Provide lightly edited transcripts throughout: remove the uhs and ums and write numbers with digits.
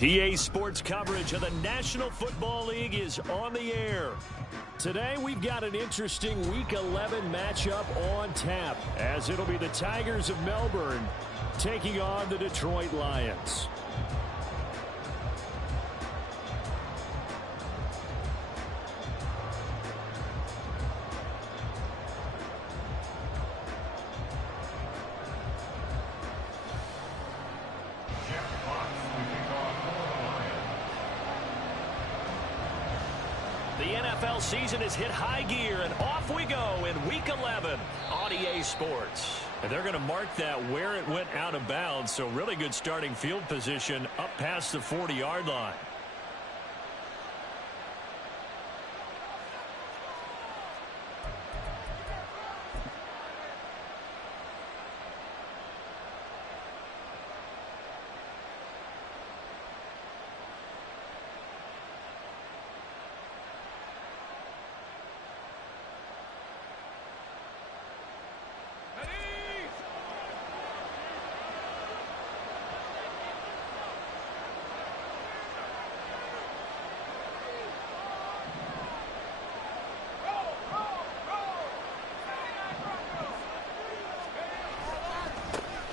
PA Sports coverage of the National Football League is on the air. Today we've got an interesting Week 11 matchup on tap, as it'll be the Tigers of Melbourne taking on the Detroit Lions. The NFL season has hit high gear, and off we go in Week 11 on EA Sports. And they're going to mark that where it went out of bounds, so really good starting field position up past the 40-yard line.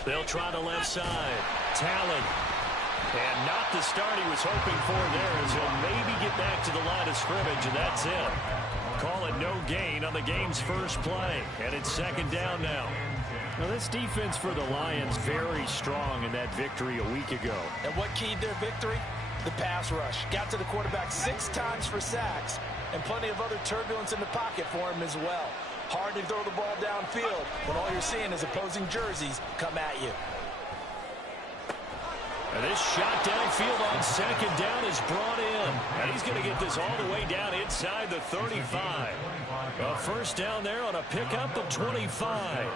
They'll try the left side. Talon. And not the start he was hoping for there, as he'll maybe get back to the line of scrimmage, and that's it. Call it no gain on the game's first play. And it's second down now. Now, this defense for the Lions very strong in that victory a week ago. And what keyed their victory? The pass rush. Got to the quarterback 6 times for sacks, and plenty of other turbulence in the pocket for him as well. Hard to throw the ball downfield when all you're seeing is opposing jerseys come at you. And this shot downfield on second down is brought in. And he's going to get this all the way down inside the 35. A first down there on a pickup of 25.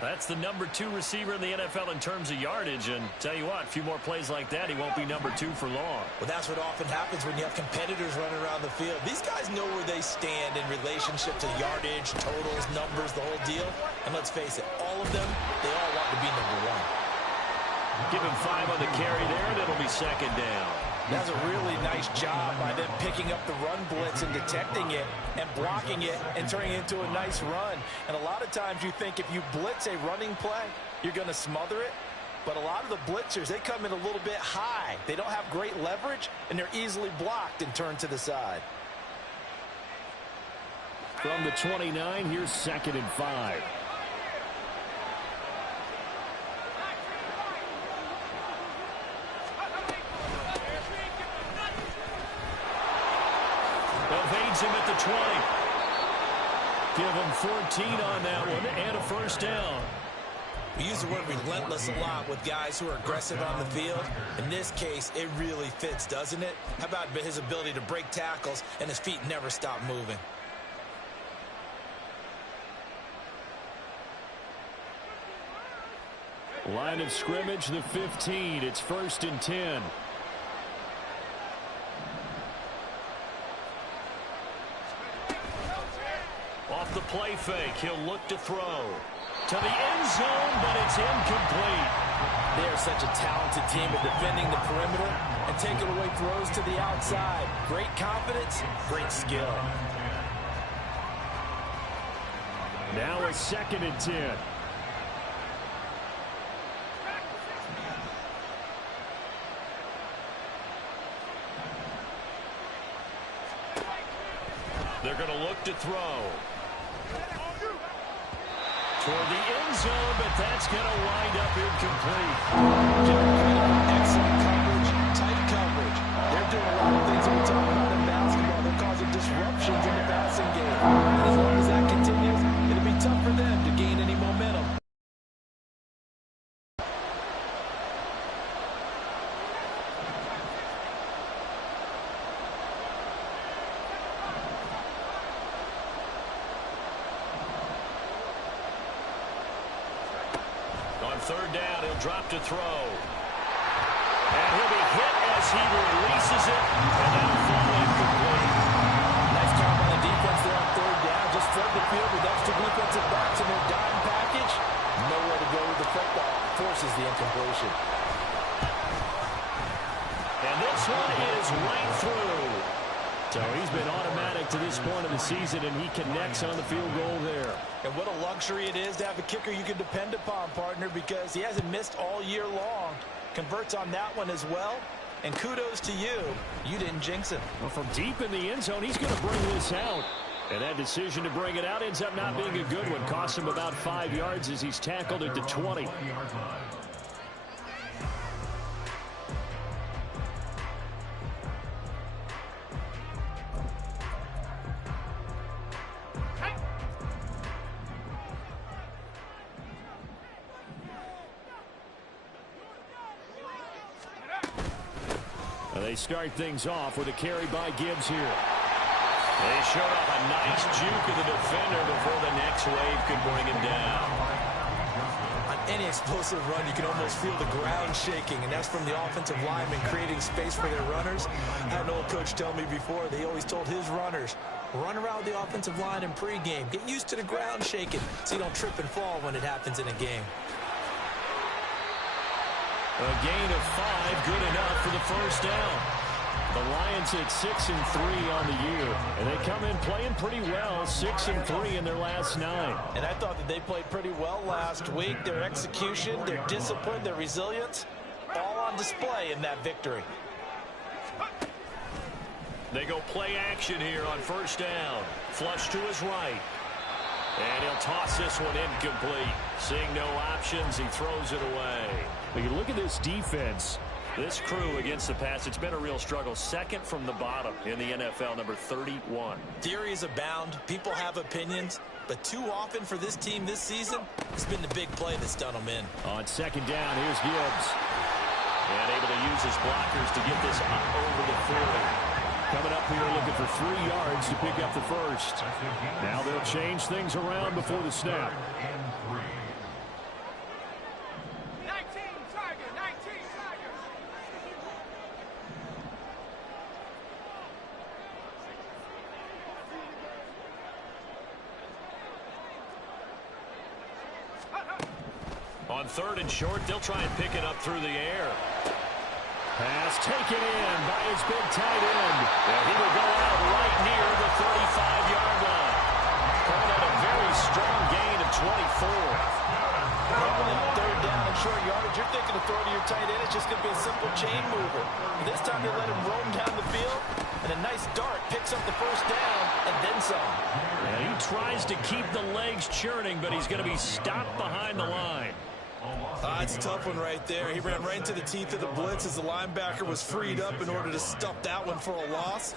That's the number 2 receiver in the NFL in terms of yardage. And tell you what, a few more plays like that, he won't be number 2 for long. Well, that's what often happens when you have competitors running around the field. These guys know where they stand in relationship to yardage, totals, numbers, the whole deal. And let's face it, all of them, they all want to be number 1. Give him 5 on the carry there, and it'll be second down. That's a really nice job by them picking up the run blitz and detecting it and blocking it and turning it into a nice run. And a lot of times you think if you blitz a running play, you're going to smother it. But a lot of the blitzers, they come in a little bit high. They don't have great leverage, and they're easily blocked and turned to the side. From the 29, here's second and 5. Evades him at the 20. Give him 14 on that one and a first down. We use the word relentless a lot with guys who are aggressive on the field. In this case, it really fits, doesn't it? How about his ability to break tackles and his feet never stop moving? Line of scrimmage, the 15. It's first and 10. Off the play fake, he'll look to throw. To the end zone, but it's incomplete. They are such a talented team at defending the perimeter and taking away throws to the outside. Great confidence, great skill. Now a second and 10. They're going to look to throw. Toward the end zone, but that's going to wind up incomplete. Excellent coverage, tight coverage. They're doing a lot of things that we talk about in basketball. They're causing disruptions in the passing game. And as long as that continues, it'll be tough for them to gain any momentum. Third down, he'll drop to throw. And he'll be hit as he releases it, and that'll fall incomplete. Nice job on the defense there on third down. Just flood the field with extra defensive backs in their dime package. Nowhere to go with the football. Forces the incompletion. this one is right through. So he's been automatic to this point of the season, and he connects on the field goal there. And what a luxury it is to have a kicker you can depend upon, partner, because he hasn't missed all year long. Converts on that one as well. And kudos to you. You didn't jinx it. Well, from deep in the end zone, he's going to bring this out. And that decision to bring it out ends up not being a good one. Cost him about 5 yards as he's tackled at the 20. They start things off with a carry by Gibbs here. They showed off a nice juke of the defender before the next wave could bring him down. On any explosive run, you can almost feel the ground shaking, and that's from the offensive linemen creating space for their runners. I had an old coach tell me before, they always told his runners, run around the offensive line in pregame. Get used to the ground shaking so you don't trip and fall when it happens in a game. A gain of 5, good enough for the first down. The Lions at 6-3 on the year, and they come in playing pretty well, 6-3 in their last 9. And I thought that they played pretty well last week. Their execution, their discipline, their resilience, all on display in that victory. They go play action here on first down. Flush to his right. And he'll toss this one incomplete. Seeing no options, he throws it away. But you look at this defense. This crew against the pass, it's been a real struggle. Second from the bottom in the NFL, number 31. Theories abound. People have opinions. But too often for this team this season, it's been the big play that's done them in. On second down, here's Gibbs. And able to use his blockers to get this up over the 40. Coming up here looking for 3 yards to pick up the first. Now they'll change things around before the snap. On third and short, they'll try and pick it up through the air. Pass taken in by his big tight end. And he will go out right near the 35-yard line. Calling out a very strong gain of 24. Probably on third down and short yardage, you're thinking to throw to your tight end. It's just going to be a simple chain mover. But this time they let him roam down the field, and a nice dart picks up the first down and then some. And he tries to keep the legs churning, but he's going to be stopped behind the line. It's a tough one right there. He ran right into the teeth of the blitz as the linebacker was freed up in order to stuff that one for a loss.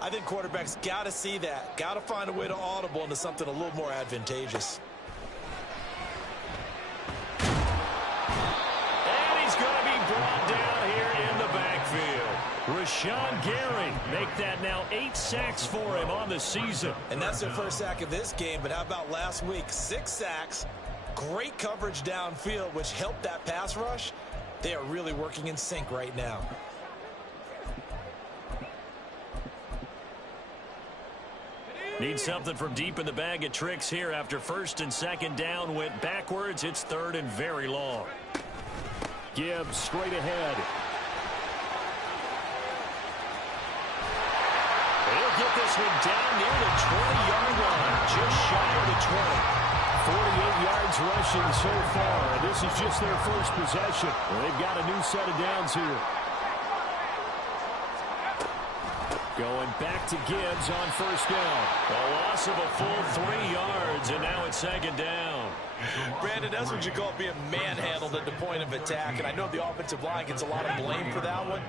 I think quarterbacks got to see that. Got to find a way to audible into something a little more advantageous. And he's going to be brought down here in the backfield. Rashawn Gary make that now 8 sacks for him on the season. And that's their first sack of this game, but how about last week? 6 sacks. Great coverage downfield, which helped that pass rush. They are really working in sync right now. Need something from deep in the bag of tricks here after first and second down went backwards. It's third and very long. Gibbs straight ahead. He'll get this one down near the 20-yard line, just shy of the 20. 48 yards rushing so far, and this is just their first possession. Well, they've got a new set of downs here. Going back to Gibbs on first down. A loss of a full 3 yards, and now it's second down. Brandon, that's what you call being manhandled at the point of attack, and I know the offensive line gets a lot of blame for that one.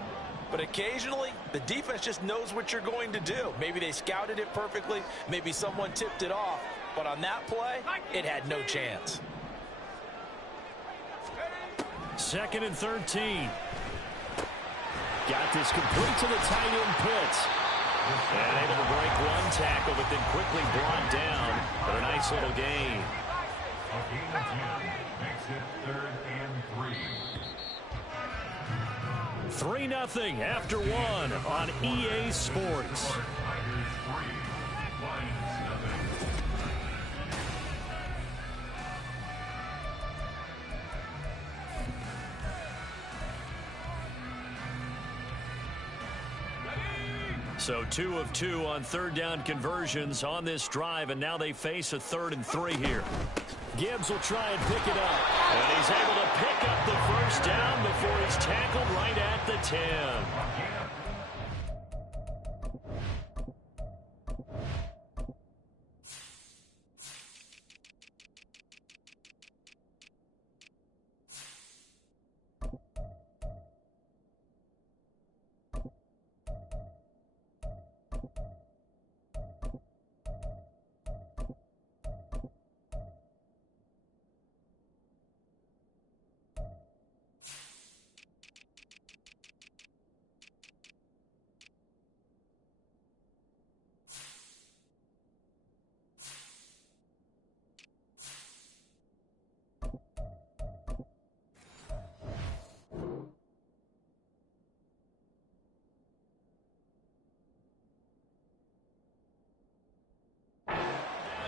But occasionally, the defense just knows what you're going to do. Maybe they scouted it perfectly. Maybe someone tipped it off. But on that play, it had no chance. Second and 13. Got this complete to the tight end Pitts. And able to break one tackle, but then quickly brought down. But a nice little gain. A gain of 10 makes it third and 3. 3-0 after one on EA Sports. So 2 of 2 on third down conversions on this drive, and now they face a 3rd and 3 here. Gibbs will try and pick it up. And he's able to pick up the first down before he's tackled right at the 10.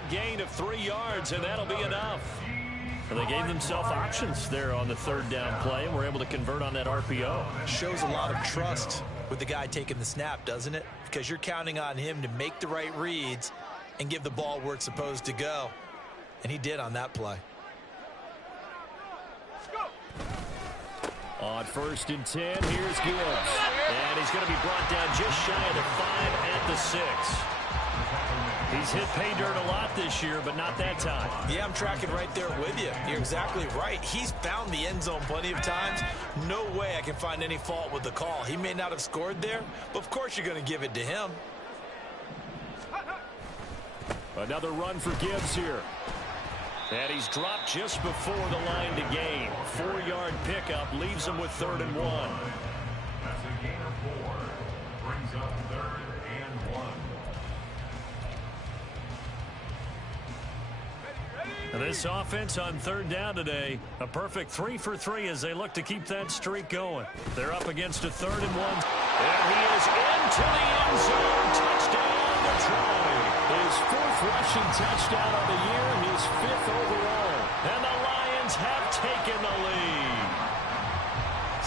Gain of 3 yards, and that'll be enough. Well, they gave themselves options there on the 3rd down play, and were able to convert on that RPO. Shows a lot of trust with the guy taking the snap, doesn't it? Because you're counting on him to make the right reads and give the ball where it's supposed to go. And he did on that play. On 1st and 10, here's Gibbs. And he's going to be brought down just shy of the 5 at the 6. He's hit pay dirt a lot this year, but not that time. Yeah, I'm tracking right there with you. You're exactly right. He's found the end zone plenty of times. No way I can find any fault with the call. He may not have scored there, but of course you're going to give it to him. Another run for Gibbs here. And he's dropped just before the line to gain. 4-yard pickup leaves him with 3rd and 1. That's a gain of 4. Brings up 3rd and 1. And this offense on 3rd down today, a perfect 3 for 3 as they look to keep that streak going. They're up against a 3rd and 1. And he is into the end zone. Touchdown, Detroit. His 4th rushing touchdown of the year, his 5th overall. And the Lions have taken the lead.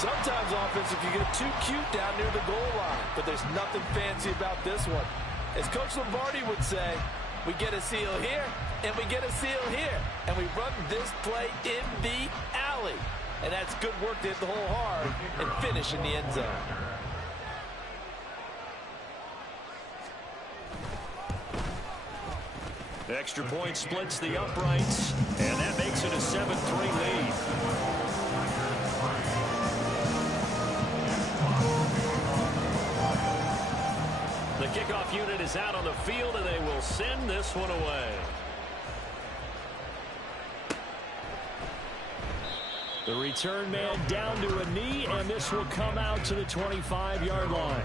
Sometimes offense, if you get too cute down near the goal line, but there's nothing fancy about this one. As Coach Lombardi would say, we get a seal here, and we get a seal here. And we run this play in the alley. And that's good work to hit the hole hard and finish in the end zone. Extra point splits the uprights, and that makes it a 7-3 lead. The kickoff unit is out on the field, and they will send this one away. The return man down to a knee, and this will come out to the 25-yard line.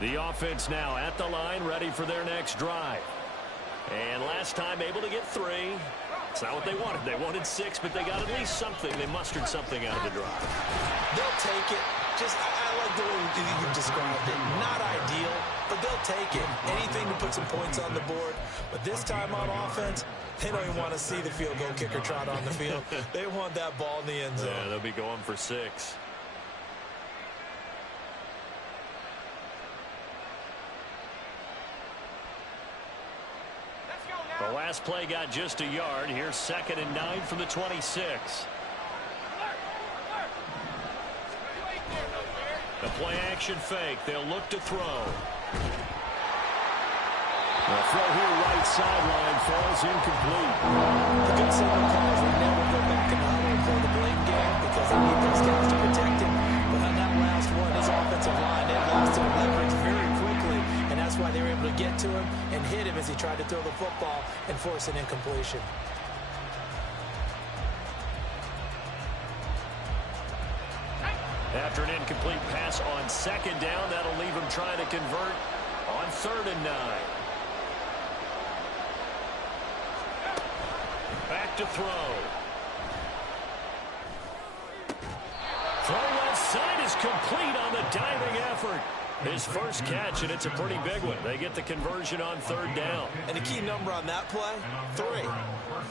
The offense now at the line, ready for their next drive. And last time able to get 3. It's not what they wanted. They wanted 6, but they got at least something. They mustered something out of the drive. They'll take it. I like the way you described it. Not ideal, but they'll take it. Anything to put some points on the board. But this time on offense, they don't even want to see the field goal kicker trot on the field. They want that ball in the end zone. Yeah, they'll be going for 6. The last play got just a yard. Here's 2nd and 9 from the 26. The play action fake. They'll look to throw. The throw here right sideline falls incomplete. The good signal calls will never go back and play the blame game because they need those guys to protect him. But on that last one, his offensive line, they lost their leverage very quickly, and that's why they were able to get to him and hit him as he tried to throw the football and force an incompletion. After an incomplete pass on 2nd down, that'll leave him trying to convert on 3rd and 9. Back back to throw. Throw left side is complete on the diving effort. His first catch, and it's a pretty big one. They get the conversion on third down. And the key number on that play, 3.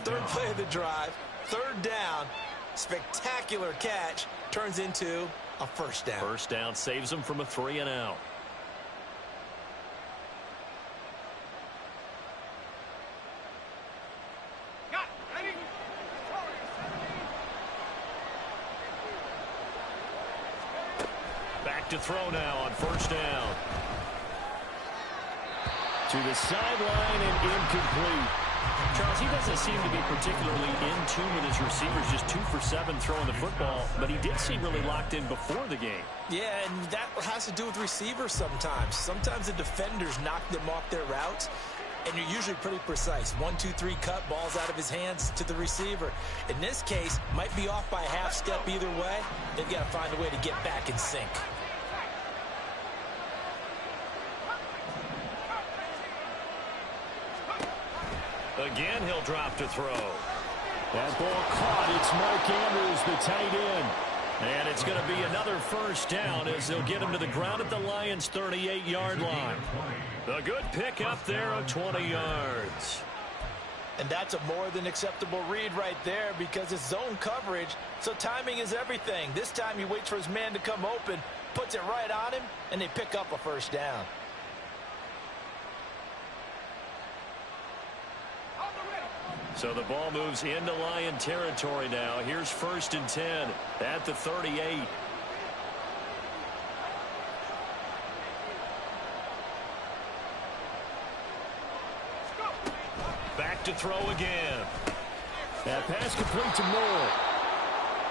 Third play of the drive, third down, spectacular catch, turns into a first down. First down saves them from a 3-and-out. Back to throw now on first down. To the sideline and incomplete. Charles, he doesn't seem to be particularly in tune with his receivers, just 2 for 7 throwing the football, but he did seem really locked in before the game. Yeah, and that has to do with receivers sometimes. Sometimes the defenders knock them off their routes, and you're usually pretty precise. 1, 2, 3 cut, balls out of his hands to the receiver. In this case, might be off by a half step either way. They've got to find a way to get back in sync. Again, he'll drop to throw. That ball caught. It's Mark Andrews, the tight end. And it's going to be another first down as they'll get him to the ground at the Lions' 38-yard line. A good pick up there of 20 yards. And that's a more than acceptable read right there because it's zone coverage, so timing is everything. This time he waits for his man to come open, puts it right on him, and they pick up a first down. So the ball moves into Lion territory now. Here's 1st and 10 at the 38. Back to throw again. That pass complete to Moore.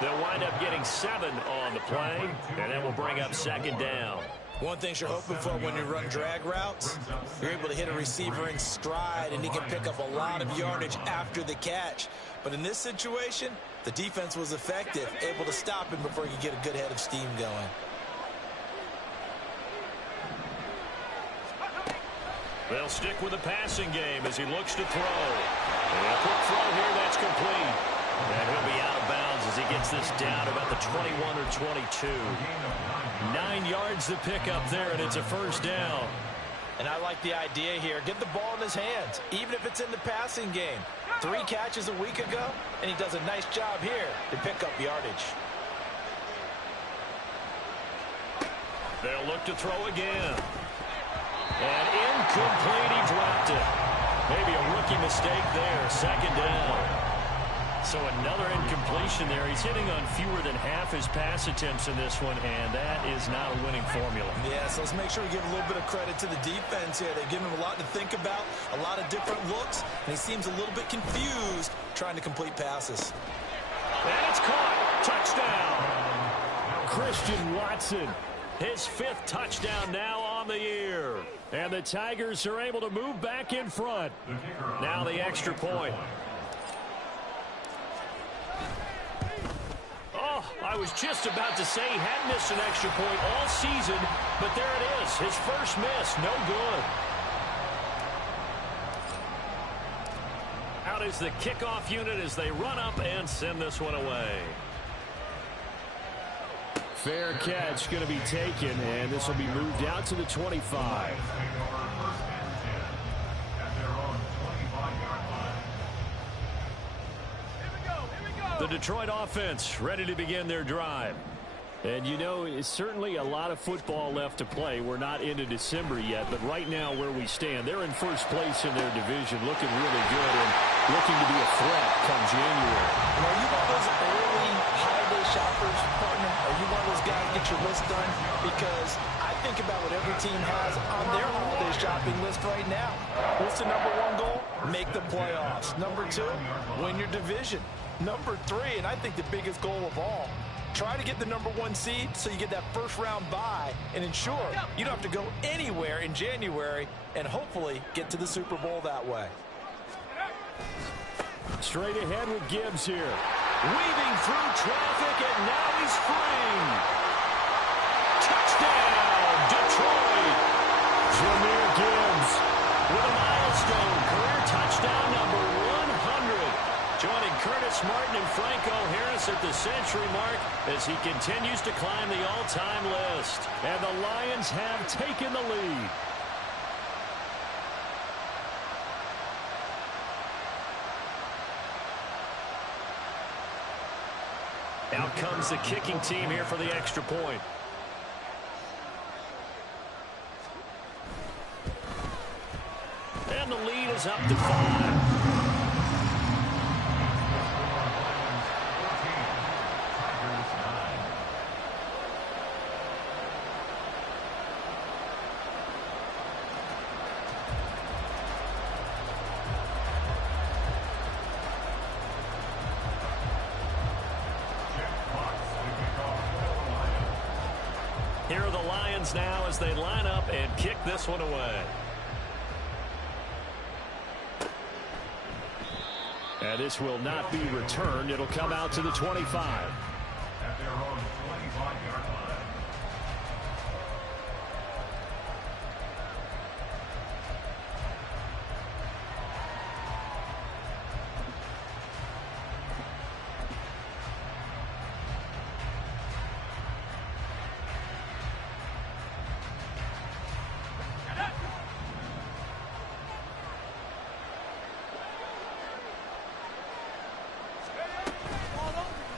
They'll wind up getting 7 on the play, and that will bring up 2nd down. One thing you're hoping for when you run drag routes, you're able to hit a receiver in stride, and he can pick up a lot of yardage after the catch. But in this situation, the defense was effective, able to stop him before he could get a good head of steam going. They'll stick with the passing game as he looks to throw. And a quick throw here, that's complete. And he'll be out of bounds as he gets this down about the 21 or 22. 9 yards to pick up there, and it's a first down. And I like the idea here. Get the ball in his hands, even if it's in the passing game. 3 catches a week ago, and he does a nice job here to pick up yardage. They'll look to throw again. And incomplete, he dropped it. Maybe a rookie mistake there, 2nd down. So another incompletion there. He's hitting on fewer than half his pass attempts in this one, and that is not a winning formula. Yeah, so let's make sure we give a little bit of credit to the defense here. They've given him a lot to think about, a lot of different looks, and he seems a little bit confused trying to complete passes. And it's caught. Touchdown. Christian Watson, his 5th touchdown now on the year. And the Tigers are able to move back in front. Now the extra point. I was just about to say he hadn't missed an extra point all season, but there it is. His first miss, no good. Out is the kickoff unit as they run up and send this one away. Fair catch going to be taken, and this will be moved out to the 25. The Detroit offense ready to begin their drive. And, you know, it's certainly a lot of football left to play. We're not into December yet, but right now where we stand, they're in first place in their division, looking really good and looking to be a threat come January. And are you one of those early holiday shoppers, partner? Are you one of those guys get your list done? Because I think about what every team has on their holiday shopping list right now. What's the #1 goal? Make the playoffs. #2, win your division. #3, and I think the biggest goal of all, try to get the #1 seed so you get that first round bye and ensure you don't have to go anywhere in January and hopefully get to the Super Bowl that way. Straight ahead with Gibbs here. Weaving through traffic, and now he's free. Touchdown, Detroit. Jahmyr Gibbs with a milestone career touchdown #100. Joining Curtis Martin and Franco Harris at the century mark as he continues to climb the all-time list. And the Lions have taken the lead. Out comes the kicking team here for the extra point. And the lead is up to 5. Here are the Lions now as they line up and kick this one away. And this will not be returned. It'll come out to the 25. At their own 25-yard line.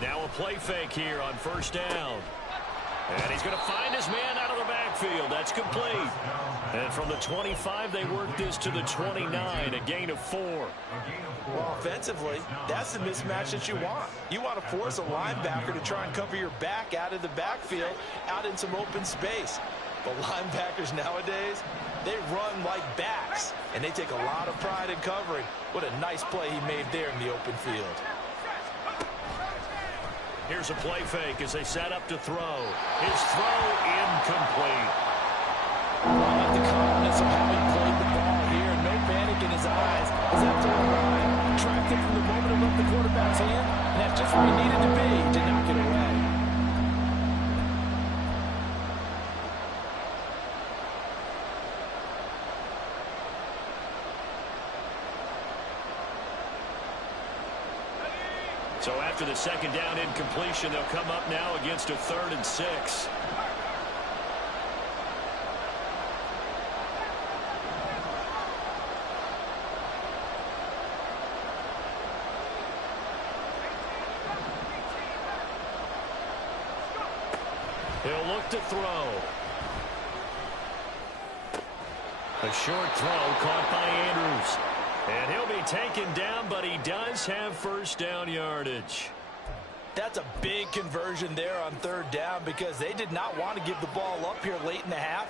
Now a play fake here on first down. And he's going to find his man out of the backfield. That's complete. And from the 25, they work this to the 29, a gain of 4. Well, offensively, that's the mismatch that you want. You want to force a linebacker to try and cover your back out of the backfield, out in some open space. But linebackers nowadays, they run like backs, and they take a lot of pride in covering. What a nice play he made there in the open field. Here's a play fake as they set up to throw. His throw incomplete. Well, I like the confidence of having played the ball here. No panic in his eyes. As that throw line tracked it from the moment it left the quarterback's hand, and that's just where he needed to be to knock it away. So after the second down incompletion, they'll come up now against a 3rd and 6. He'll look to throw. A short throw caught by Andrews. And he'll be taken down, but he does have first down yardage. That's a big conversion there on 3rd down because they did not want to give the ball up here late in the half.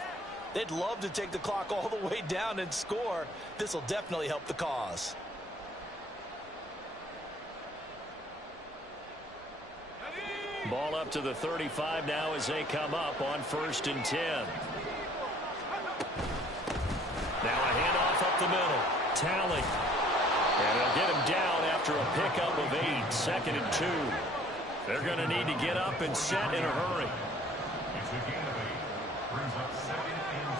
They'd love to take the clock all the way down and score. This will definitely help the cause. Ball up to the 35 now as they come up on 1st and 10. Now a handoff up the middle. Tally. And they'll get him down after a pickup of 8. 2nd and 2. They're going to need to get up and set in a hurry. It's a gain of 8. Brings up 2nd and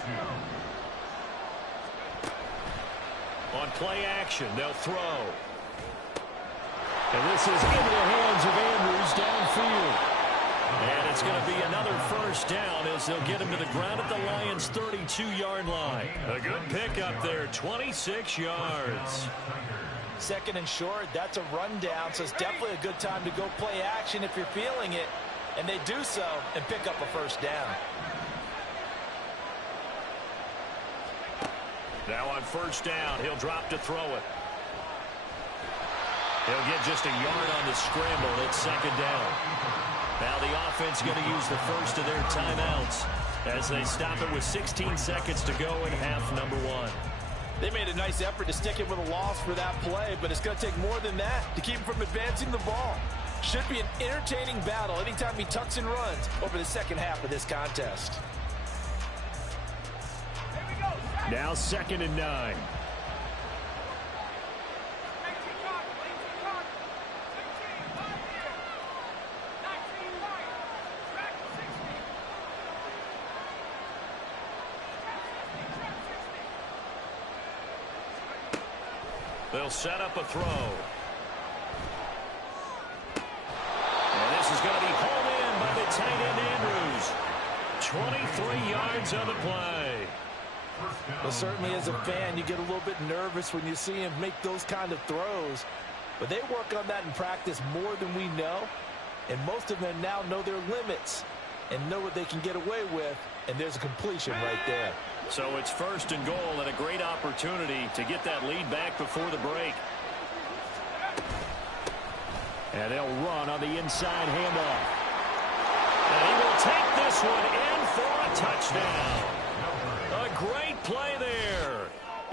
2. On play action, they'll throw. And this is into the hands of Andrews downfield. And it's going to be another first down as they'll get him to the ground at the Lions' 32-yard line. A good pickup there, 26 yards. 2nd and short, that's a rundown, so it's definitely a good time to go play action if you're feeling it. And they do so and pick up a first down. Now on first down, he'll drop to throw it. He'll get just a yard on the scramble. It's 2nd down. Now the offense going to use the first of their timeouts as they stop it with 16 seconds to go in half number 1. They made a nice effort to stick it with a loss for that play, but it's going to take more than that to keep him from advancing the ball. Should be an entertaining battle anytime he tucks and runs over the second half of this contest. Now 2nd and 9. They'll set up a throw. 23 yards on the play. Well, certainly as a fan, you get a little bit nervous when you see him make those kind of throws. But they work on that in practice more than we know. And most of them now know their limits and know what they can get away with. And there's a completion right there. So it's 1st and goal and a great opportunity to get that lead back before the break. And they'll run on the inside handoff. And he will take this one in for a touchdown. A great play there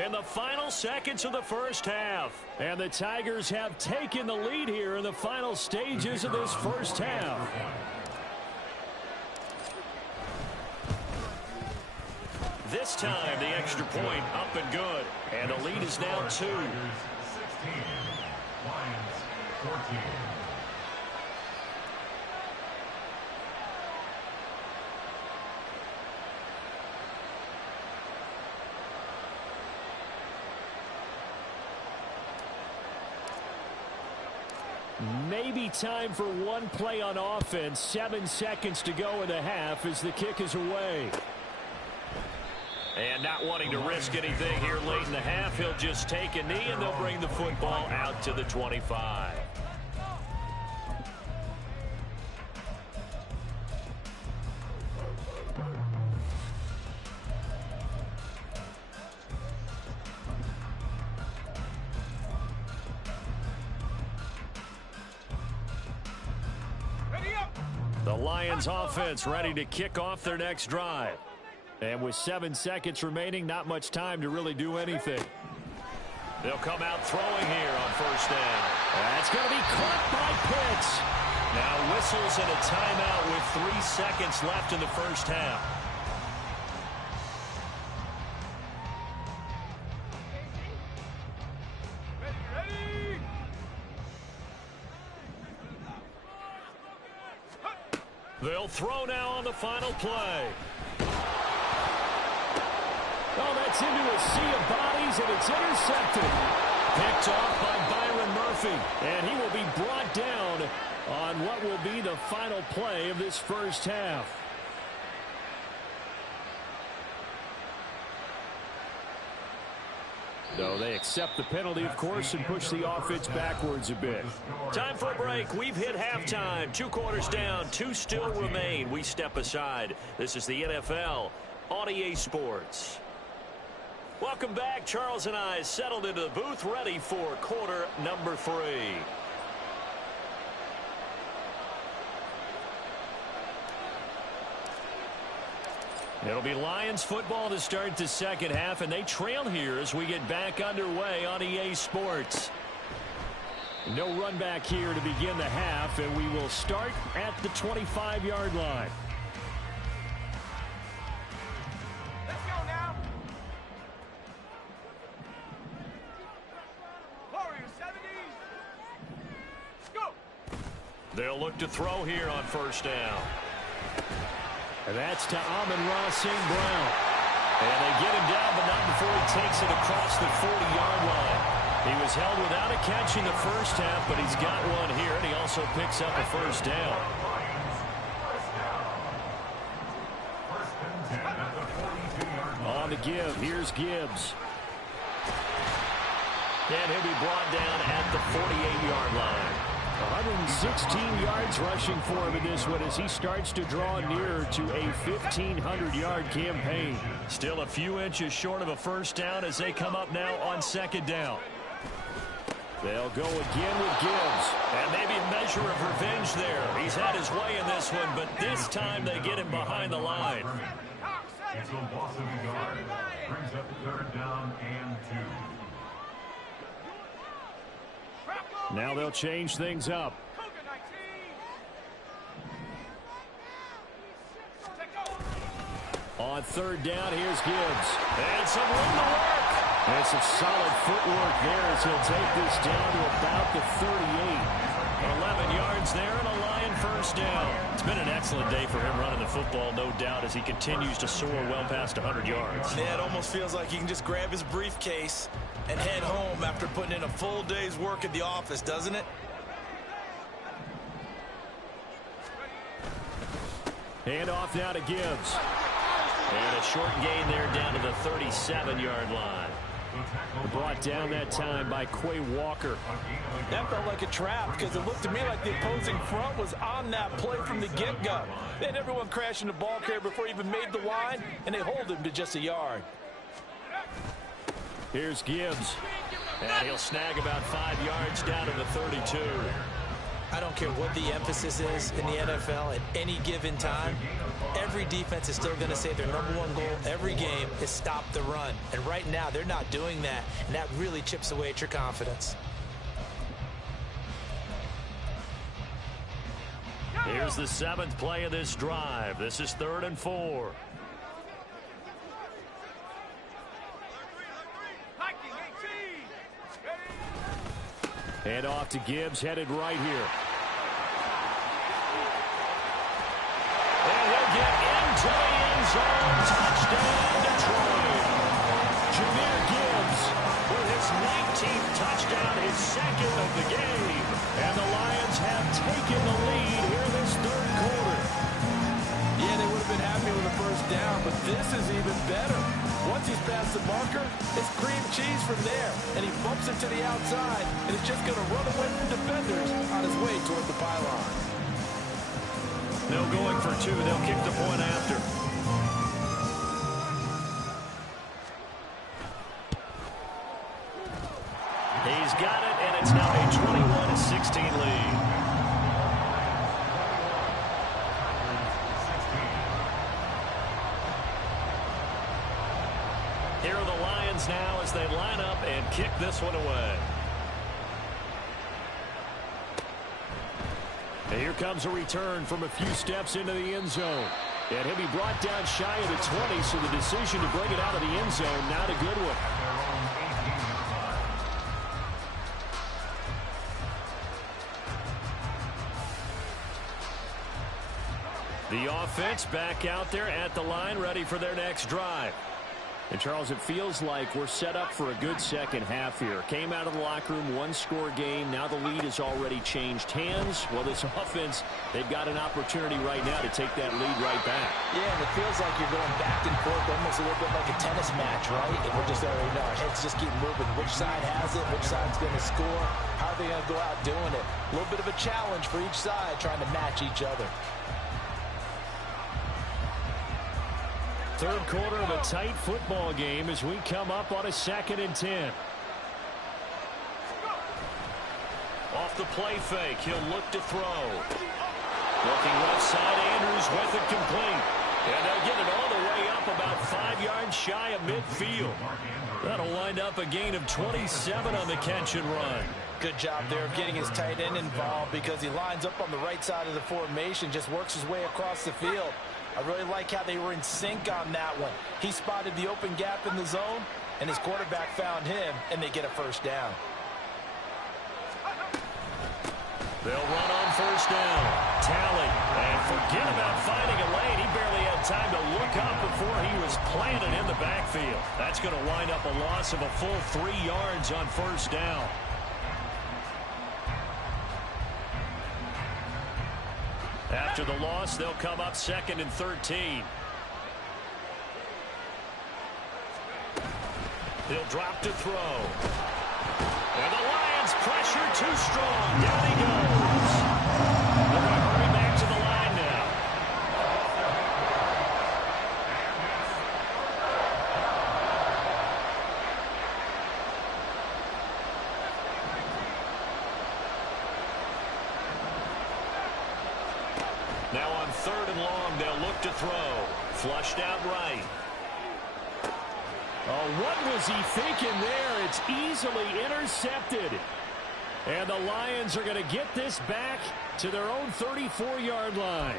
in the final seconds of the first half. And the Tigers have taken the lead here in the final stages of this first half. This time, the extra point up and good. And the lead is now 2. 16, Lions 14. Maybe time for one play on offense. 7 seconds to go in the half as the kick is away. And not wanting to risk anything here late in the half, he'll just take a knee and they'll bring the football out to the 25. The Lions offense ready to kick off their next drive. And with 7 seconds remaining, not much time to really do anything. They'll come out throwing here on 1st down. That's going to be caught by Pitts. Now whistles and a timeout with 3 seconds left in the first half. They'll throw now on the final play. Oh, that's into a sea of bodies, and it's intercepted. Picked off by Byron Murphy, and he will be brought down on what will be the final play of this first half. So they accept the penalty, of course, and push the offense backwards a bit. Time for a break. We've hit halftime. 2 quarters down. 2 still remain. We step aside. This is the NFL on EA Sports. Welcome back. Charles and I settled into the booth, ready for quarter number 3. It'll be Lions football to start the second half, and they trail here as we get back underway on EA Sports. No run back here to begin the half, and we will start at the 25-yard line. Let's go now. Warriors 70s. Go. They'll look to throw here on 1st down. And that's to Amon-Ra St. Brown. And they get him down, but not before he takes it across the 40-yard line. He was held without a catch in the first half, but he's got one here, and he also picks up a 1st down. On the give, here's Gibbs. And he'll be brought down at the 48-yard line. 116 yards rushing for him in this one as he starts to draw nearer to a 1,500-yard campaign. Still a few inches short of a 1st down as they come up now on 2nd down. They'll go again with Gibbs. And maybe a measure of revenge there. He's had his way in this one, but this time they get him behind the line. It's a loss of a yard. Brings up 3rd down and 2. Now they'll change things up. On 3rd down, here's Gibbs. And some room to work. And some solid footwork there as he'll take this down to about the 38. 11 yards there and a Lion 1st down. It's been an excellent day for him running the football, no doubt, as he continues to soar well past 100 yards. Yeah, it almost feels like he can just grab his briefcase and head home after putting in a full day's work at the office, doesn't it? Hand off now to Gibbs. And a short gain there down to the 37-yard line. Brought down that time by Quay Walker. That felt like a trap because it looked to me like the opposing front was on that play from the get-go. They had everyone crashing the ball carrier before he even made the line, and they hold him to just a yard. Here's Gibbs. And he'll snag about 5 yards down to the 32. I don't care what the emphasis is in the NFL at any given time. Every defense is still going to say their #1 goal every game is stop the run. And right now, they're not doing that. And that really chips away at your confidence. Here's the 7th play of this drive. This is 3rd and 4. Hand off to Gibbs, headed right here. And he'll get into the end zone. Touchdown, Detroit. Jahmyr Gibbs with his 19th touchdown, his 2nd of the game. And the Lions have taken the lead here in this 3rd quarter. Yeah, they would have been happy with the first down, but this is even better. Once he's past the marker, it's cream cheese from there. And he bumps it to the outside, and it's just going to run away from defenders on his way toward the pylon. No going for 2. They'll kick the point after. He's got it, and it's now a 21-16 lead. Here are the Lions now as they line up and kick this one away. And here comes a return from a few steps into the end zone. And he'll be brought down shy of the 20, so the decision to bring it out of the end zone, not a good one. The offense back out there at the line, ready for their next drive. And, Charles, it feels like we're set up for a good second half here. Came out of the locker room, 1-score game. Now the lead has already changed hands. Well, this offense, they've got an opportunity right now to take that lead right back. Yeah, and it feels like you're going back and forth almost a little bit like a tennis match, right? And we're just already know our heads just keep moving. Which side has it? Which side's going to score? How are they going to go out doing it? A little bit of a challenge for each side trying to match each other. 3rd quarter of a tight football game as we come up on a 2nd and 10. Off the play fake, he'll look to throw. Looking left side, Andrews with it complete. And they'll get it all the way up about 5 yards shy of midfield. That'll wind up a gain of 27 on the catch and run. Good job there of getting his tight end involved because he lines up on the right side of the formation, just works his way across the field. I really like how they were in sync on that one. He spotted the open gap in the zone, and his quarterback found him, and they get a first down. They'll run on first down. Tally, and forget about finding a lane. He barely had time to look up before he was planted in the backfield. That's going to wind up a loss of a full 3 yards on first down. After the loss, they'll come up 2nd and 13. He'll drop to throw. And the Lions pressure too strong. Down he goes. They're going to hurry back to the line now. Now on 3rd and long, they'll look to throw. Flushed out right. Oh, what was he thinking there? It's easily intercepted. And the Lions are going to get this back to their own 34-yard line.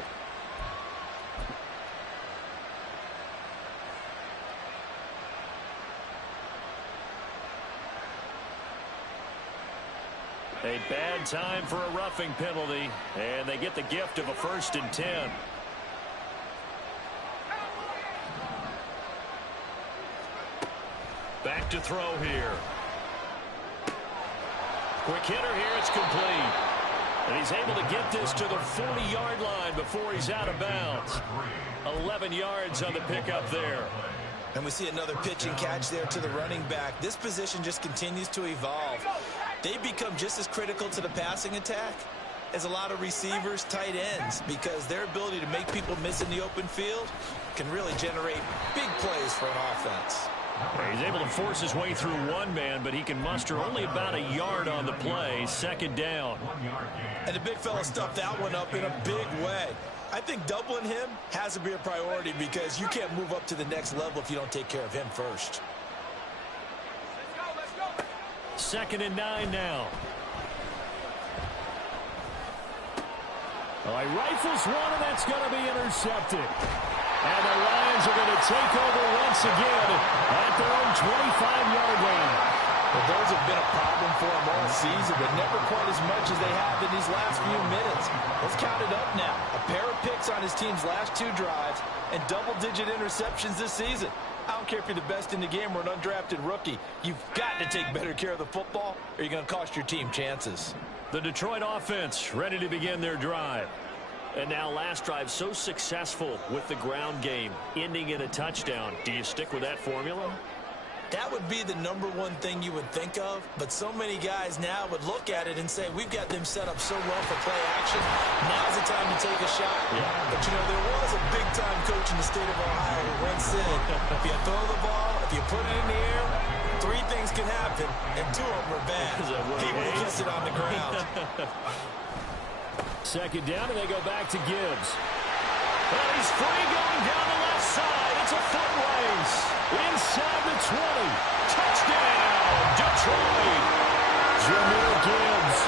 A bad time for a roughing penalty, and they get the gift of a 1st and 10. Back to throw here. Quick hitter here, it's complete. And he's able to get this to the 40-yard line before he's out of bounds. 11 yards on the pickup there. And we see another pitch and catch there to the running back. This position just continues to evolve. They become just as critical to the passing attack as a lot of receivers, tight ends, because their ability to make people miss in the open field can really generate big plays for an offense. He's able to force his way through one man, but he can muster only about a yard on the play. Second down. And the big fella stuffed that one up in a big way. I think doubling him has to be a priority because you can't move up to the next level if you don't take care of him first. Let's go. 2nd and 9 now. Well, he rifles one, and that's going to be intercepted. And the Lions are going to take over once again at their own 25-yard line. Well, those have been a problem for them all season, but never quite as much as they have in these last few minutes. Let's count it up now. A pair of picks on his team's last 2 drives and double-digit interceptions this season. I don't care if you're the best in the game or an undrafted rookie. You've got to take better care of the football or you're going to cost your team chances. The Detroit offense ready to begin their drive. And now last drive so successful with the ground game, ending in a touchdown. Do you stick with that formula? That would be the number one thing you would think of, but so many guys now would look at it and say, we've got them set up so well for play action. Now's the time to take a shot. Yeah. But, you know, there was a big-time coach in the state of Ohio who once said, if you throw the ball, if you put it in the air, 3 things can happen, and 2 of them are bad. People kiss it on the ground. 2nd down, and they go back to Gibbs. Well, he's free going down the left side. It's a foot race. Inside the 20. Touchdown, Detroit. Jahmyr Gibbs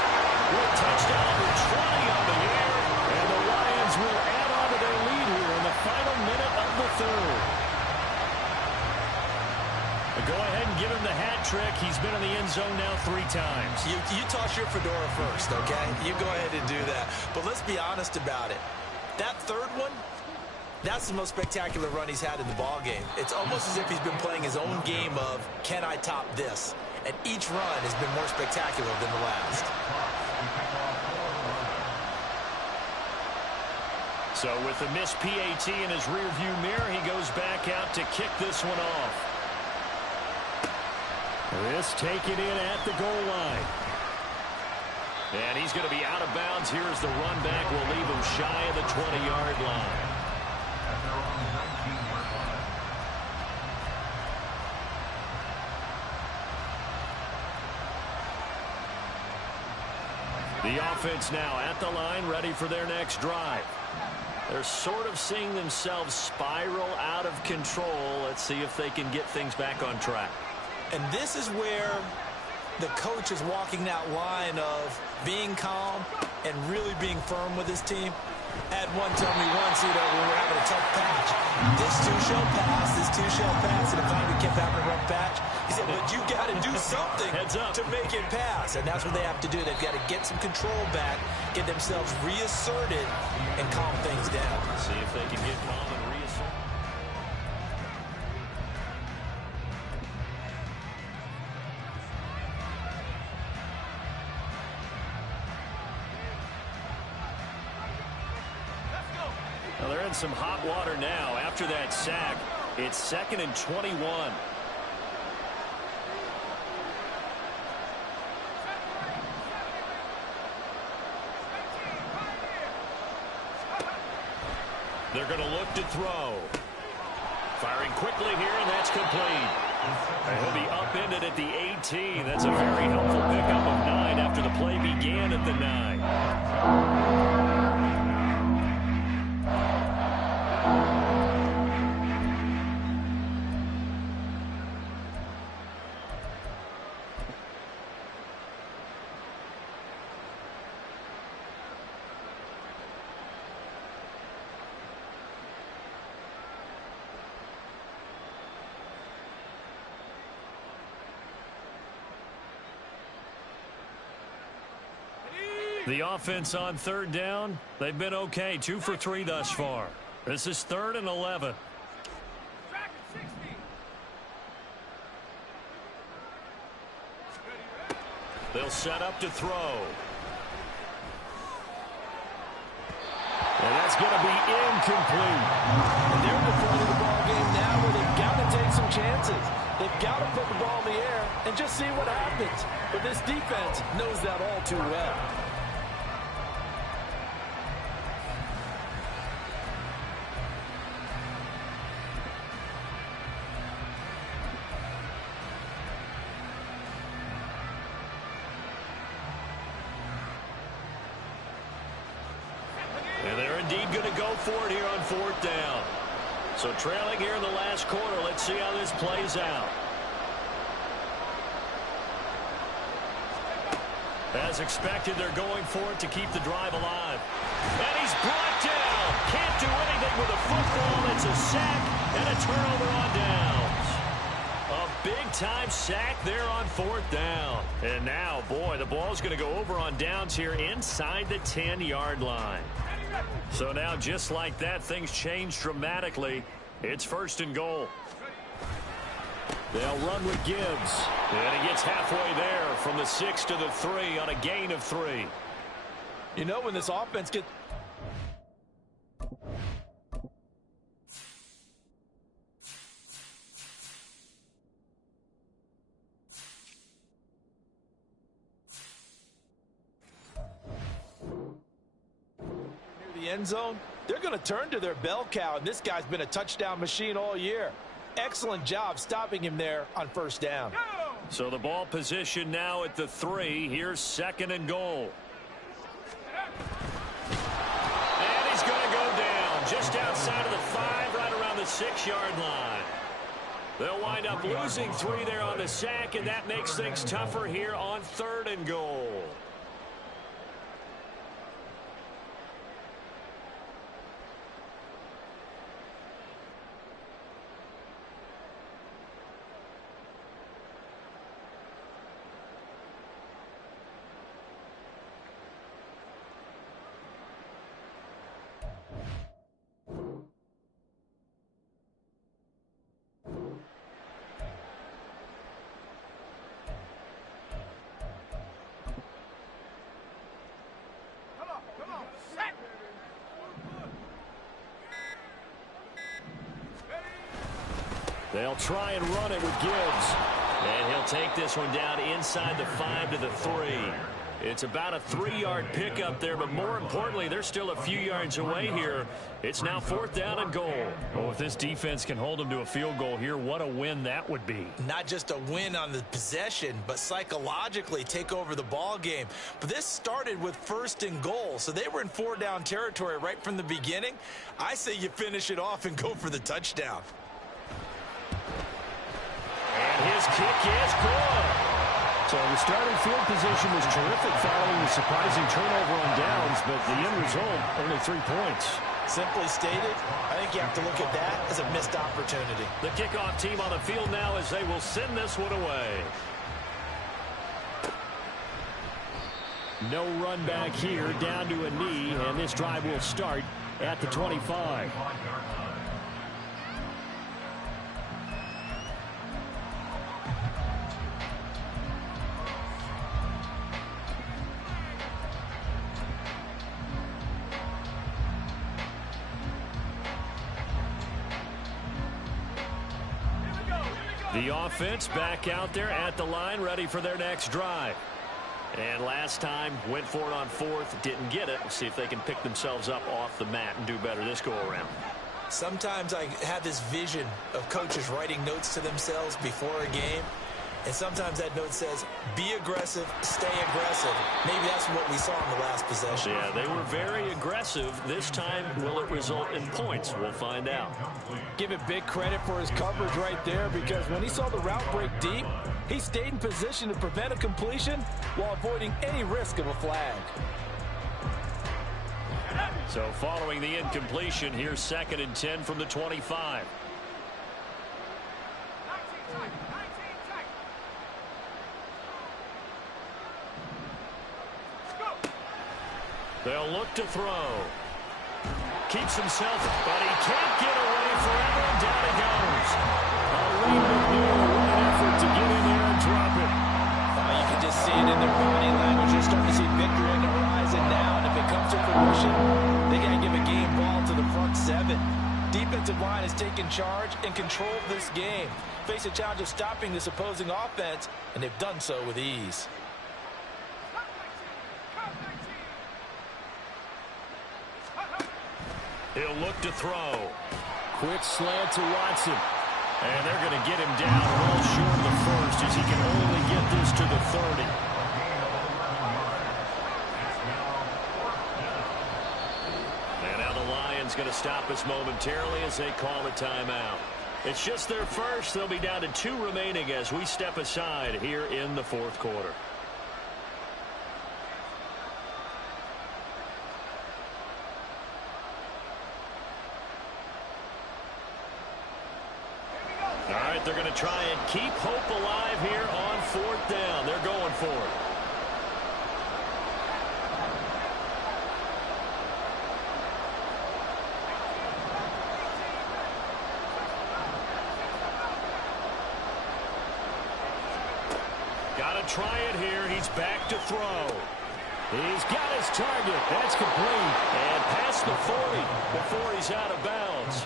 with touchdown number 20 on the air. And the Lions will add on to their lead here in the final minute of the 3rd. Go ahead and give him the hat trick. He's been in the end zone now 3 times. You toss your fedora first, okay? You go ahead and do that. But let's be honest about it. That 3rd one, that's the most spectacular run he's had in the ballgame. It's almost as if he's been playing his own game of, can I top this? And each run has been more spectacular than the last. So with the missed PAT in his rearview mirror, he goes back out to kick this one off. This taken in at the goal line. And he's going to be out of bounds here as the run back will leave him shy of the 20-yard line. The offense now at the line, ready for their next drive. They're sort of seeing themselves spiral out of control. Let's see if they can get things back on track. And this is where the coach is walking that line of being calm and really being firm with his team. Had one tell me once, you know, when we were having a tough patch, this too shall pass, this too shall pass, and if I kept having a rough patch, he said, but you got to do something to make it pass, and that's what they have to do. They've got to get some control back, get themselves reasserted, and calm things down. See if they can get calm and reassert. Well, they're in some hot water now. After that sack, it's 2nd and 21. They're going to look to throw. Firing quickly here, and that's complete. And he'll be upended at the 18. That's a very helpful pickup of 9 after the play began at the 9. The offense on 3rd down, they've been okay. 2 for 3 thus far. This is 3rd and 11. They'll set up to throw. going to be incomplete. And they're at the point of the ball game now where they've got to take some chances. They've got to put the ball in the air and just see what happens. But this defense knows that all too well. And they're indeed going to go for it here on 4th down. So trailing here in the last quarter. Let's see how this plays out. As expected, they're going for it to keep the drive alive. And he's brought down. Can't do anything with a football. It's a sack and a turnover on downs. A big-time sack there on 4th down. And now, boy, the ball's going to go over on downs here inside the 10-yard line. So now, just like that, things change dramatically. It's 1st and goal. They'll run with Gibbs. And he gets halfway there from the 6 to the 3 on a gain of 3. You know, when this offense gets... the end zone, they're going to turn to their bell cow, and this guy's been a touchdown machine all year. Excellent job stopping him there on 1st down. So the ball position now at the 3. Here's 2nd and goal. And he's going to go down just outside of the 5, right around the 6-yard line. They'll wind up losing 3 there on the sack, and that makes things tougher here on 3rd and goal. They'll try and run it with Gibbs. And he'll take this one down inside the 5 to the 3. It's about a 3-yard pickup there, but more importantly, they're still a few yards away here. It's now 4th down and goal. Oh, if this defense can hold them to a field goal here, what a win that would be. Not just a win on the possession, but psychologically take over the ball game. But this started with 1st and goal, so they were in 4-down territory right from the beginning. I say you finish it off and go for the touchdown. And his kick is good. So the starting field position was terrific following the surprising turnover on downs, but the end result, only 3 points. Simply stated, I think you have to look at that as a missed opportunity. The kickoff team on the field now as they will send this one away. No run back here, down to a knee, and this drive will start at the 25. The offense back out there at the line, ready for their next drive. And last time, went for it on 4th, didn't get it. We'll see if they can pick themselves up off the mat and do better this go-around. Sometimes I have this vision of coaches writing notes to themselves before a game. And sometimes that note says, be aggressive, stay aggressive. Maybe that's what we saw in the last possession. Yeah, they were very aggressive. This time, will it result in points? We'll find out. Give it big credit for his coverage right there, because when he saw the route break deep, he stayed in position to prevent a completion while avoiding any risk of a flag. So following the incompletion, here's 2nd and 10 from the 25. They'll look to throw. Keeps himself, but he can't get away forever, and down he goes. Lee McNeil, what an effort to get in there and drop it. You can just see it in their body language. You're starting to see victory on the horizon now, and if it comes to fruition, they got to give a game ball offensive line has taken charge and controlled this game. Face a challenge of stopping this opposing offense, and they've done so with ease. He'll look to throw. Quick slant to Watson. And they're going to get him down well short of the first as he can only get this to the 30. And now the Lions going to stop us momentarily as they call a timeout. It's just their first. They'll be down to 2 remaining as we step aside here in the fourth quarter. All right, they're going to try and keep hope alive here on 4th down. They're going for it. Got to try it here. He's back to throw. He's got his target. That's complete. And past the 40 before he's out of bounds.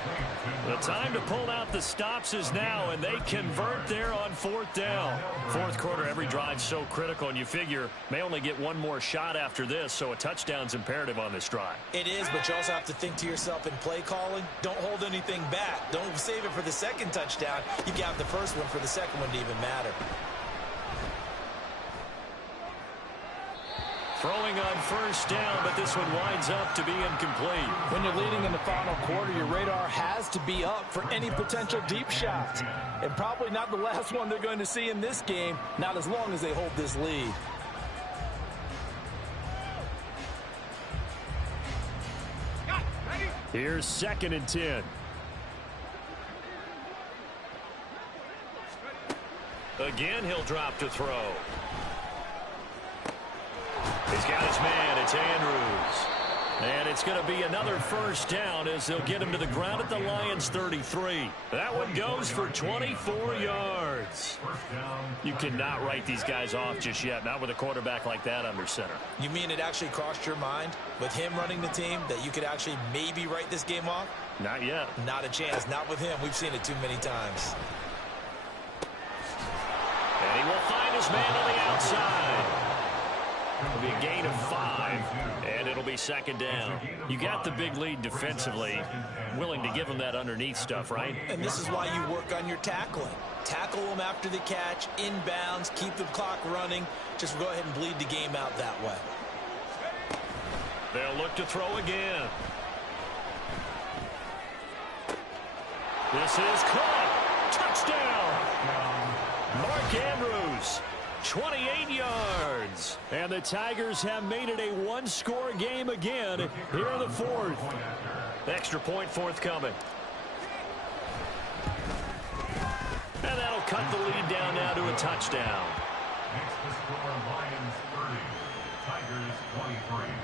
The time to pull out the stops is now, and they convert there on 4th down. Fourth quarter, every drive's so critical, and you figure may only get one more shot after this, so a touchdown's imperative on this drive. It is, but you also have to think to yourself in play calling. Don't hold anything back. Don't save it for the second touchdown. You got the first one for the second one to even matter. Throwing on 1st down, but this one winds up to be incomplete. When you're leading in the final quarter, your radar has to be up for any potential deep shots. And probably not the last one they're going to see in this game, not as long as they hold this lead. Here's 2nd and 10. Again, he'll drop to throw. He's got his man. It's Andrews. And it's going to be another 1st down as they'll get him to the ground at the Lions' 33. That one goes for 24 yards. You cannot write these guys off just yet, not with a quarterback like that under center. You mean it actually crossed your mind with him running the team that you could actually maybe write this game off? Not yet. Not a chance. Not with him. We've seen it too many times. And he will find his man on the outside. It'll be a gain of 5, and it'll be 2nd down. You got the big lead defensively, willing to give them that underneath stuff, right? And this is why you work on your tackling. Tackle them after the catch, inbounds, keep the clock running. Just go ahead and bleed the game out that way. They'll look to throw again. This is caught. Touchdown. Mark Andrews. 28 yards. And the Tigers have made it a one-score game again here in the 4th. Extra point forthcoming. And that'll cut the lead down now to a touchdown. Next to score, Lions 30, Tigers 23.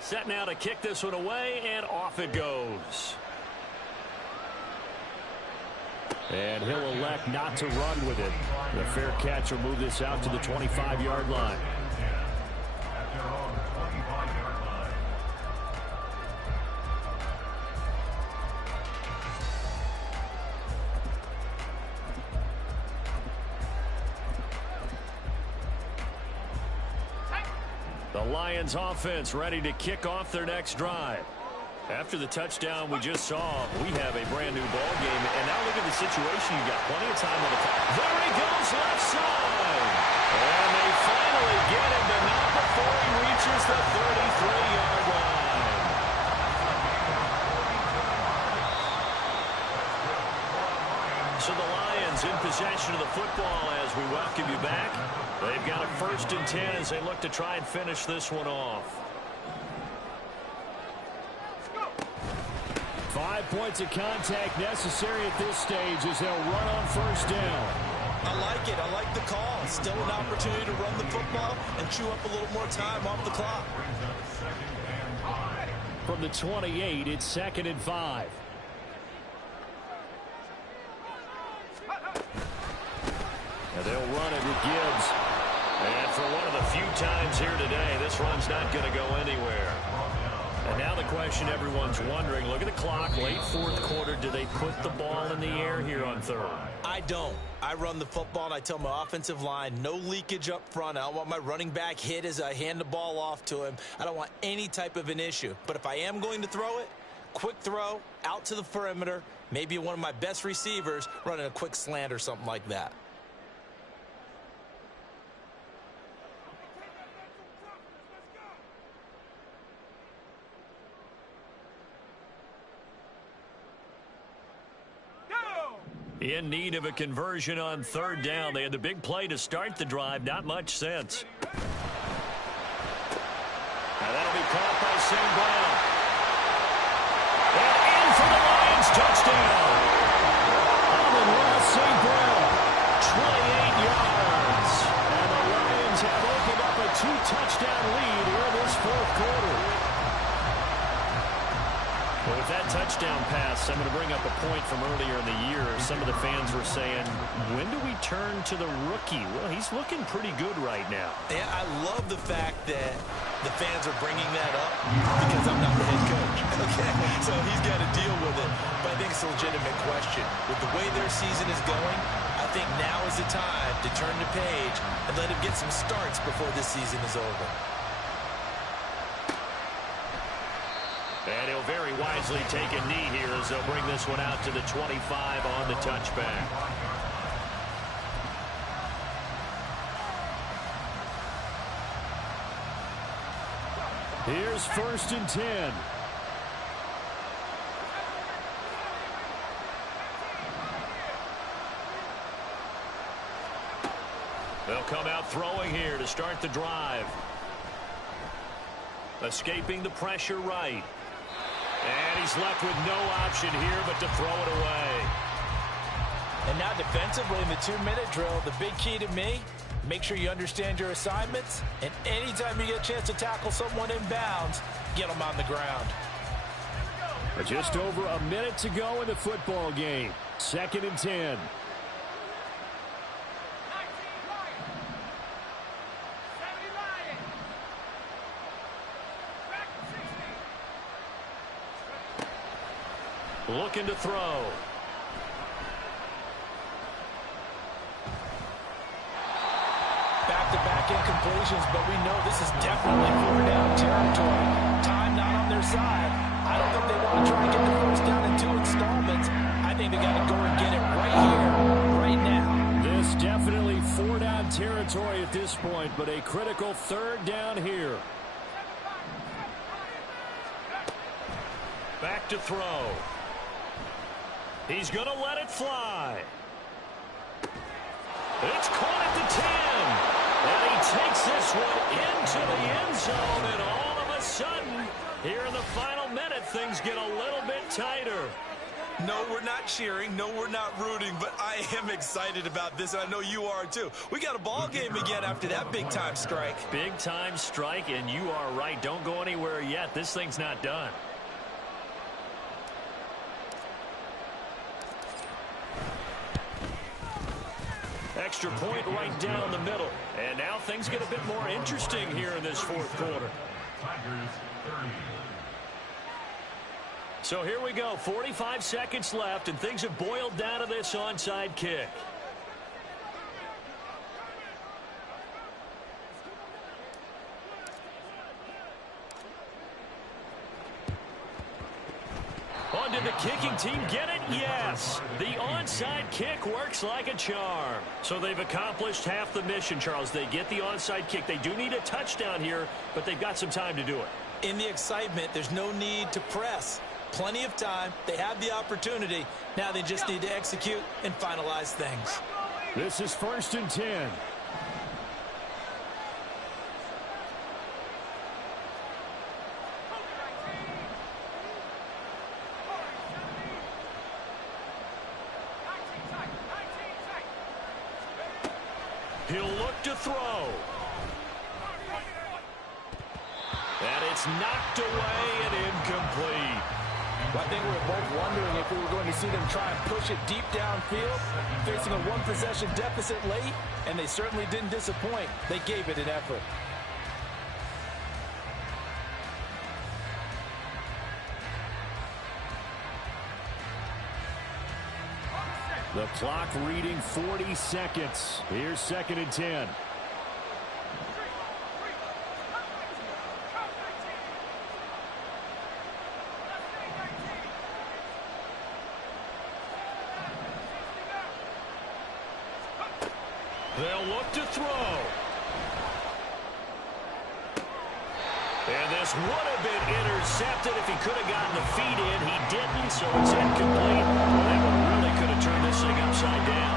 Set now to kick this one away, and off it goes. And he'll elect not to run with it. The fair catch will move this out to the 25-yard line. At their own 25-yard line. The Lions offense ready to kick off their next drive. After the touchdown we just saw, we have a brand new ball game. And now look at the situation. You've got plenty of time on the clock. There he goes, left side. And they finally get him, but not before he reaches the 33-yard line. So the Lions in possession of the football as we welcome you back. They've got a 1st and 10 as they look to try and finish this one off. 5 points of contact necessary at this stage as they'll run on 1st down. I like it. I like the call. Still an opportunity to run the football and chew up a little more time off the clock. From the 28, it's 2nd and 5. And they'll run it with Gibbs. And for one of the few times here today, this run's not going to go anywhere. And now the question everyone's wondering, look at the clock, late fourth quarter. Do they put the ball in the air here on third? I don't. I run the football, and I tell my offensive line, no leakage up front. I don't want my running back hit as I hand the ball off to him. I don't want any type of an issue. But if I am going to throw it, quick throw, out to the perimeter, maybe one of my best receivers running a quick slant or something like that. In need of a conversion on third down. They had the big play to start the drive. Not much sense. Now that'll be caught by St. Brown. And in for the Lions. Touchdown. Amon-Ra St. Brown. 28 yards. And the Lions have opened up a 2-touchdown lead here this fourth quarter. Well, with that touchdown pass, I'm going to bring up a point from earlier in the year. Some of the fans were saying, when do we turn to the rookie? Well, he's looking pretty good right now. Yeah, I love the fact that the fans are bringing that up because I'm not the head coach. Okay, so he's got to deal with it. But I think it's a legitimate question. With the way their season is going, I think now is the time to turn the page and let him get some starts before this season is over. And he'll very wisely take a knee here as they'll bring this one out to the 25 on the touchback. Here's 1st and 10. They'll come out throwing here to start the drive. Escaping the pressure right. And he's left with no option here but to throw it away. And now defensively in the 2-minute drill, the big key to me, make sure you understand your assignments. And anytime you get a chance to tackle someone in bounds, get them on the ground. Just over a minute to go in the football game. 2nd and 10. Looking to throw. Back-to-back incompletions, but we know this is definitely 4-down territory. Time not on their side. I don't think they want to try and get the first down in 2 installments. I think they got to go and get it right here, right now. This definitely 4-down territory at this point, but a critical 3rd down here. Back to throw. He's going to let it fly. It's caught at the 10. And he takes this one into the end zone. And all of a sudden, here in the final minute, things get a little bit tighter. No, we're not cheering. No, we're not rooting. But I am excited about this. And I know you are, too. We got a ball game again after that big-time strike. Big-time strike, and you are right. Don't go anywhere yet. This thing's not done. Extra point right down the middle. And now things get a bit more interesting here in this fourth quarter. So here we go. 45 seconds left, and things have boiled down to this onside kick. On did the kicking team get it? Yes. The onside kick works like a charm. So they've accomplished half the mission, Charles. They get the onside kick. They do need a touchdown here, but they've got some time to do it. In the excitement, there's no need to press. Plenty of time. They have the opportunity. Now they just need to execute and finalize things. This is 1st and 10. He'll look to throw. And it's knocked away and incomplete. Well, I think we were both wondering if we were going to see them try and push it deep downfield, facing a one-possession deficit late, and they certainly didn't disappoint. They gave it an effort. The clock reading 40 seconds. Here's 2nd and 10. They'll look to throw. And this would have been intercepted if he could have gotten the feet in. He didn't, so it's incomplete. Well, that one really could have turned this thing upside down.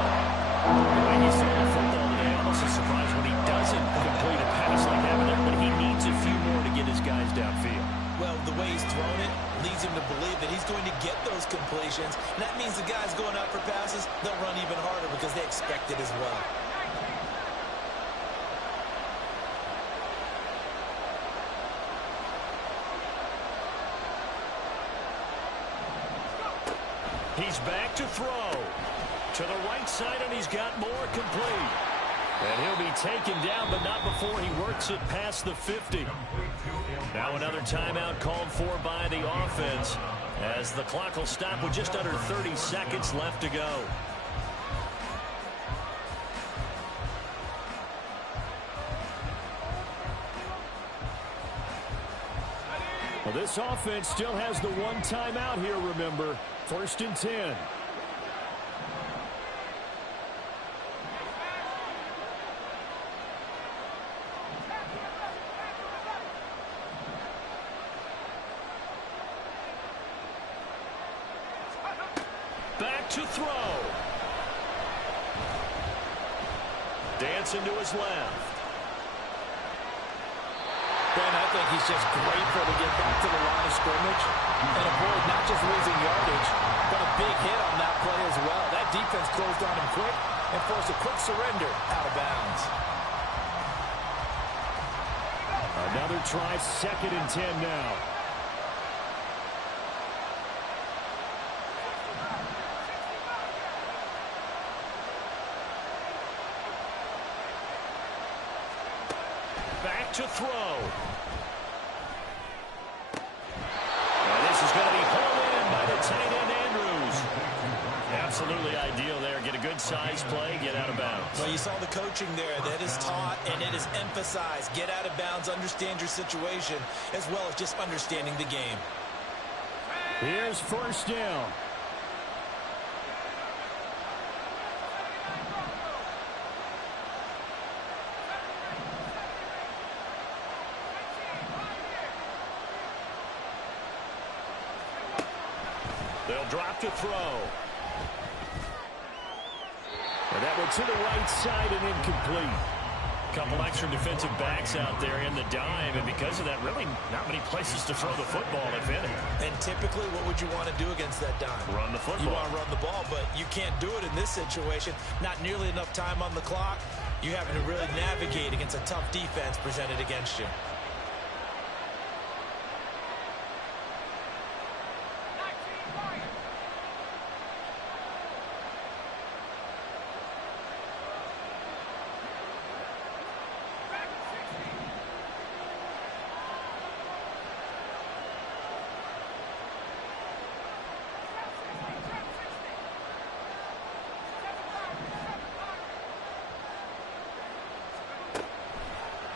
The way he's throwing the football today, almost a surprise when he doesn't complete a pass like that there, but he needs a few more to get his guys downfield. Well, the way he's thrown it leads him to believe that he's going to get those completions. And that means the guys going out for passes, they'll run even harder because they expect it as well. He's back to throw. To the right side, and he's got more complete. And he'll be taken down, but not before he works it past the 50. Now another timeout called for by the offense, as the clock will stop with just under 30 seconds left to go. Well, this offense still has the one timeout here, remember. 1st and 10. Back to throw. Dancing to his left. Ben, I think he's just grateful to get back to the line of scrimmage and avoid not just losing yardage, but a big hit on that play as well. That defense closed on him quick and forced a quick surrender out of bounds. Another try, 2nd and 10 now. Back to throw. And this is going to be hauled in by the tight end, Andrews. Absolutely ideal there. Get a good size play, get out of bounds. Well, you saw the coaching there. That is taught and it is emphasized. Get out of bounds, understand your situation, as well as just understanding the game. Here's 1st down. They'll drop to throw. And that one to the right side and incomplete. Couple extra defensive backs out there in the dime, and because of that, really not many places to throw the football, if any. And typically, what would you want to do against that dime? Run the football. You want to run the ball, but you can't do it in this situation. Not nearly enough time on the clock. You're having to really navigate against a tough defense presented against you.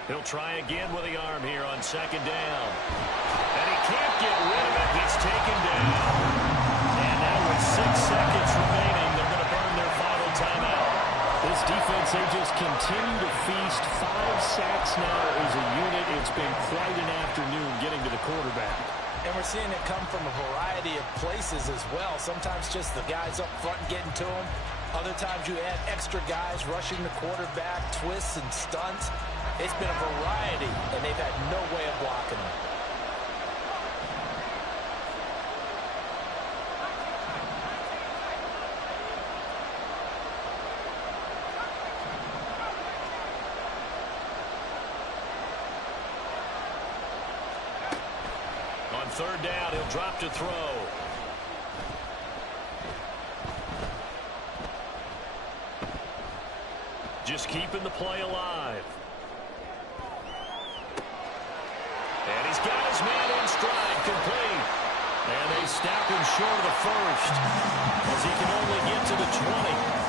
He'll try again with the arm here on 2nd down. And he can't get rid of it. He's taken down. And now with 6 seconds remaining, they're going to burn their final timeout. This defense, they just continue to feast. 5 sacks now as a unit. It's been quite an afternoon getting to the quarterback. And we're seeing it come from a variety of places as well. Sometimes just the guys up front getting to him. Other times you add extra guys rushing the quarterback, twists and stunts. It's been a variety, and they've had no way of blocking them. On 3rd down, he'll drop to throw. Just keeping the play alive. And he's got his man in stride, complete. And they stop him short of the first as he can only get to the 20.